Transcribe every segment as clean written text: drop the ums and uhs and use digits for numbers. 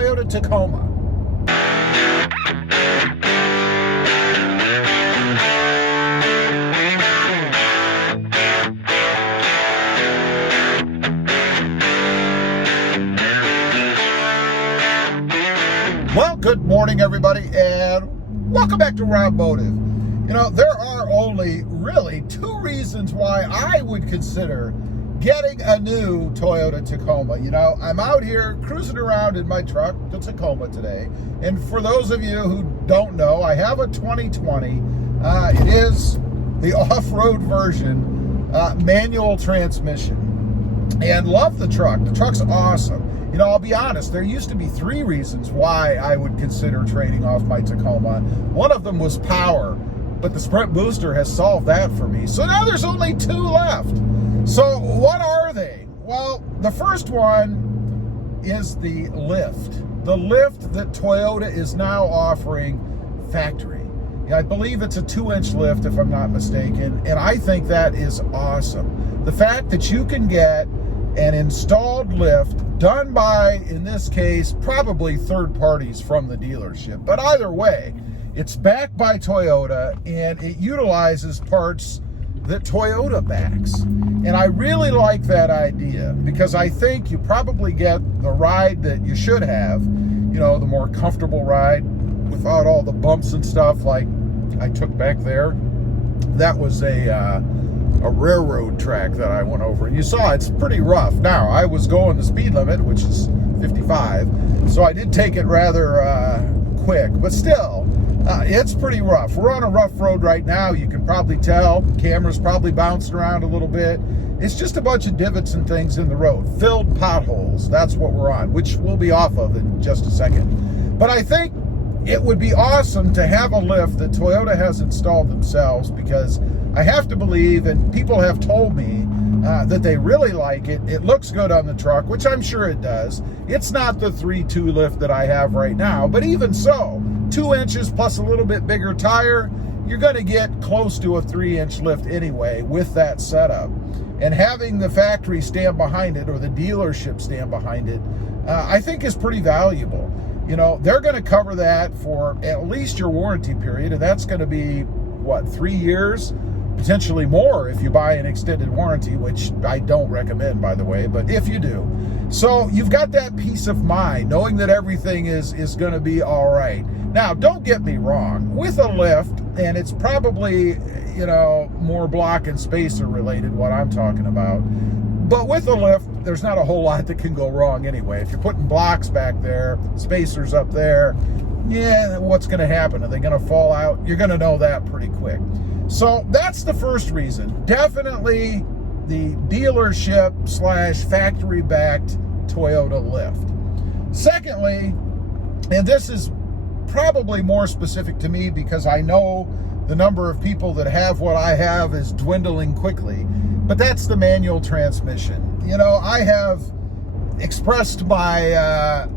Toyota Tacoma. Well, good morning, everybody, and welcome back to RobMotive. You know, there are only really two reasons why I would consider getting a new Toyota Tacoma. You know, I'm out here cruising around in my truck, the Tacoma, today. And for those of you who don't know, I have a 2020. It is the off-road version, manual transmission. And love the truck. The truck's awesome. You know, I'll be honest, there used to be three reasons why I would consider trading off my Tacoma. One of them was power, but the Sprint Booster has solved that for me. So now there's only two left. So what are they? Well, the first one is the lift. The lift that Toyota is now offering factory. I believe it's a 2-inch lift, if I'm not mistaken, and I think that is awesome. The fact that you can get an installed lift done by, in this case, probably third parties from the dealership. But either way, it's backed by Toyota and it utilizes parts that Toyota backs. And I really like that idea because I think you probably get the ride that you should have, you know, the more comfortable ride without all the bumps and stuff like I took back there. That was a railroad track that I went over, and you saw it's pretty rough. Now, I was going the speed limit, which is 55, so I did take it rather quick, but still, it's pretty rough. We're on a rough road right now. You can probably tell. Camera's probably bouncing around a little bit. It's just a bunch of divots and things in the road. Filled potholes. That's what we're on, which we'll be off of in just a second. But I think it would be awesome to have a lift that Toyota has installed themselves, because I have to believe, and people have told me that they really like it. It looks good on the truck, which I'm sure it does. It's not the 3.2 lift that I have right now, but even so, 2 inches plus a little bit bigger tire, you're going to get close to a 3-inch lift anyway with that setup. And having the factory stand behind it, or the dealership stand behind it, I think is pretty valuable. You know, they're going to cover that for at least your warranty period, and that's going to be, what, 3 years? Potentially more if you buy an extended warranty, which I don't recommend, by the way, but if you do. So you've got that peace of mind, knowing that everything is going to be all right. Now, don't get me wrong, with a lift, and it's probably, you know, more block and spacer related, what I'm talking about, but with a lift, there's not a whole lot that can go wrong anyway. If you're putting blocks back there, spacers up there, yeah, what's going to happen? Are they going to fall out? You're going to know that pretty quick. So that's the first reason. Definitely the dealership / factory backed Toyota lift. Secondly, and this is probably more specific to me because I know the number of people that have what I have is dwindling quickly, but that's the manual transmission. You know, I have expressed my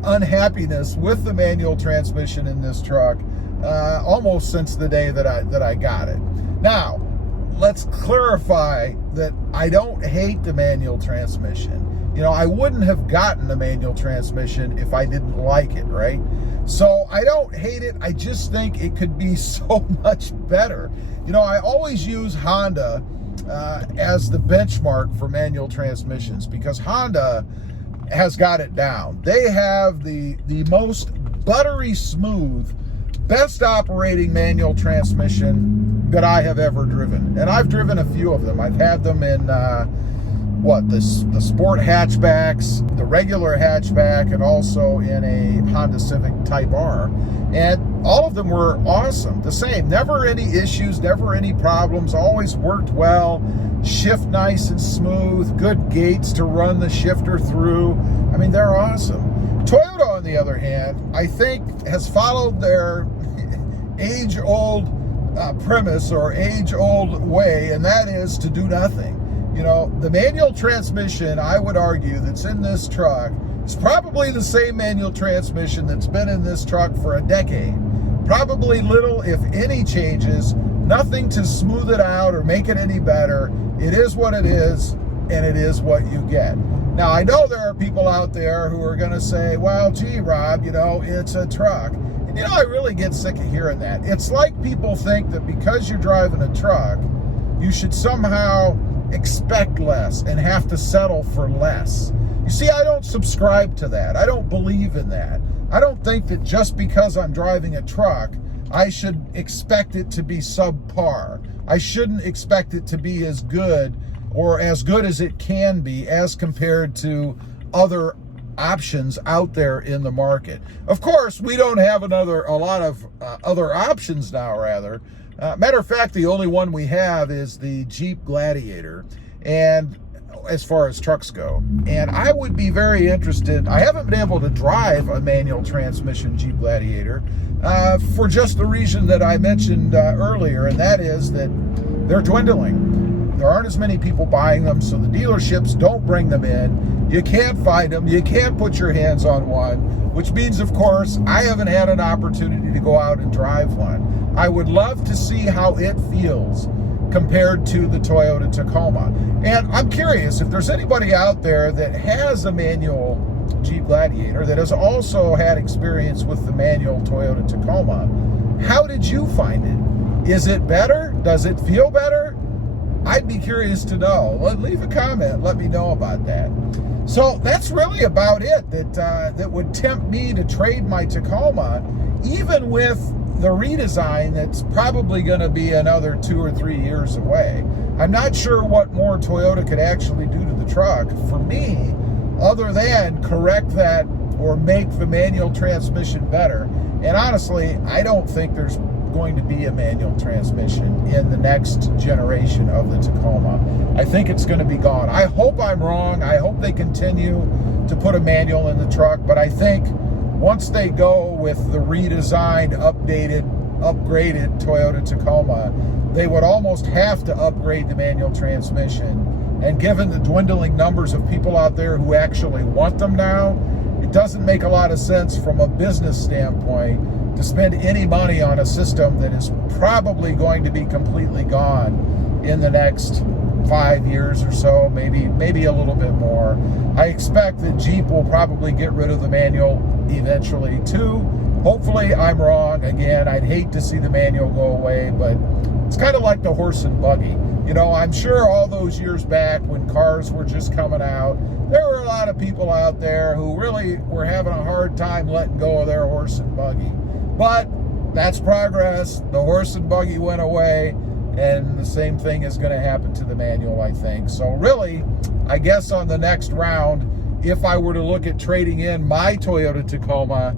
unhappiness with the manual transmission in this truck almost since the day that I got it. Now, let's clarify that I don't hate the manual transmission. You know, I wouldn't have gotten a manual transmission if I didn't like it, right? So I don't hate it. I just think it could be so much better. You know, I always use Honda as the benchmark for manual transmissions because Honda has got it down. They have the most buttery smooth, best operating manual transmission that I have ever driven. And I've driven a few of them. I've had them in the sport hatchbacks, the regular hatchback, and also in a Honda Civic Type R. And all of them were awesome. The same. Never any issues, never any problems, always worked well, shift nice and smooth, good gates to run the shifter through. I mean, they're awesome. Toyota, on the other hand, I think has followed their age-old premise or age-old way, and that is to do nothing. You know, the manual transmission, I would argue, that's in this truck is probably the same manual transmission that's been in this truck for a decade. Probably little, if any, changes, nothing to smooth it out or make it any better. It is what it is. and it is what you get. Now, I know there are people out there who are going to say, well, gee, Rob, it's a truck. And, I really get sick of hearing that. It's like people think that because you're driving a truck, you should somehow expect less and have to settle for less. You see, I don't subscribe to that. I don't believe in that. I don't think that just because I'm driving a truck, I should expect it to be subpar. I shouldn't expect it to be as good or as good as it can be as compared to other options out there in the market. Of course, we don't have a lot of other options now, rather. Matter of fact, the only one we have is the Jeep Gladiator, and as far as trucks go. And I would be very interested. I haven't been able to drive a manual transmission Jeep Gladiator for just the reason that I mentioned earlier, and that is that they're dwindling. There aren't as many people buying them, so the dealerships don't bring them in. You can't find them. You can't put your hands on one, which means, of course, I haven't had an opportunity to go out and drive one. I would love to see how it feels compared to the Toyota Tacoma. And I'm curious if there's anybody out there that has a manual Jeep Gladiator that has also had experience with the manual Toyota Tacoma. How did you find it? Is it better? Does it feel better? I'd be curious to know. Leave a comment. Let me know about that. So that's really about it that would tempt me to trade my Tacoma, even with the redesign that's probably going to be another 2 or 3 years away. I'm not sure what more Toyota could actually do to the truck for me, other than correct that or make the manual transmission better. And honestly, I don't think there's going to be a manual transmission in the next generation of the Tacoma. I think it's going to be gone. I hope I'm wrong. I hope they continue to put a manual in the truck, but I think once they go with the redesigned, updated, upgraded Toyota Tacoma, they would almost have to upgrade the manual transmission. And given the dwindling numbers of people out there who actually want them now, it doesn't make a lot of sense from a business standpoint to spend any money on a system that is probably going to be completely gone in the next 5 years or so, maybe a little bit more. I expect that Jeep will probably get rid of the manual eventually too. Hopefully I'm wrong. Again, I'd hate to see the manual go away, but it's kind of like the horse and buggy. I'm sure all those years back when cars were just coming out, there were a lot of people out there who really were having a hard time letting go of their horse and buggy. But that's progress. The horse and buggy went away, and the same thing is going to happen to the manual, I think. So really, I guess on the next round, if I were to look at trading in my Toyota Tacoma,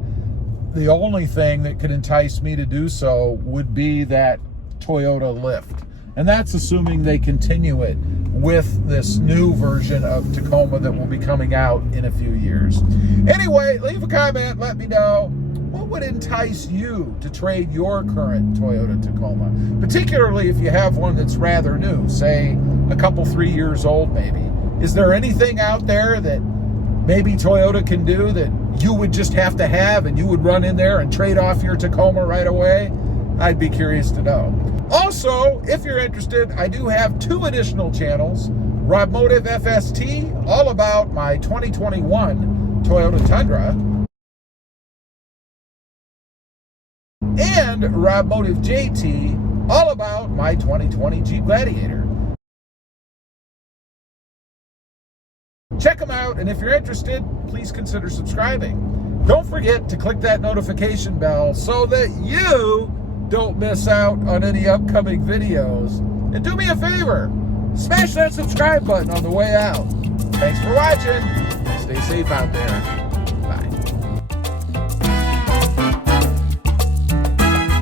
the only thing that could entice me to do so would be that Toyota Lift. And that's assuming they continue it with this new version of Tacoma that will be coming out in a few years. Anyway, leave a comment, let me know. What would entice you to trade your current Toyota Tacoma? Particularly if you have one that's rather new, say a couple, 3 years old maybe. Is there anything out there that maybe Toyota can do that you would just have to have and you would run in there and trade off your Tacoma right away? I'd be curious to know. Also, if you're interested, I do have 2 additional channels. RobMotive FST, all about my 2021 Toyota Tundra, and RobMotive JT, all about my 2020 Jeep Gladiator. Check them out, and if you're interested, please consider subscribing. Don't forget to click that notification bell so that you don't miss out on any upcoming videos. And do me a favor, smash that subscribe button on the way out. Thanks for watching. Stay safe out there.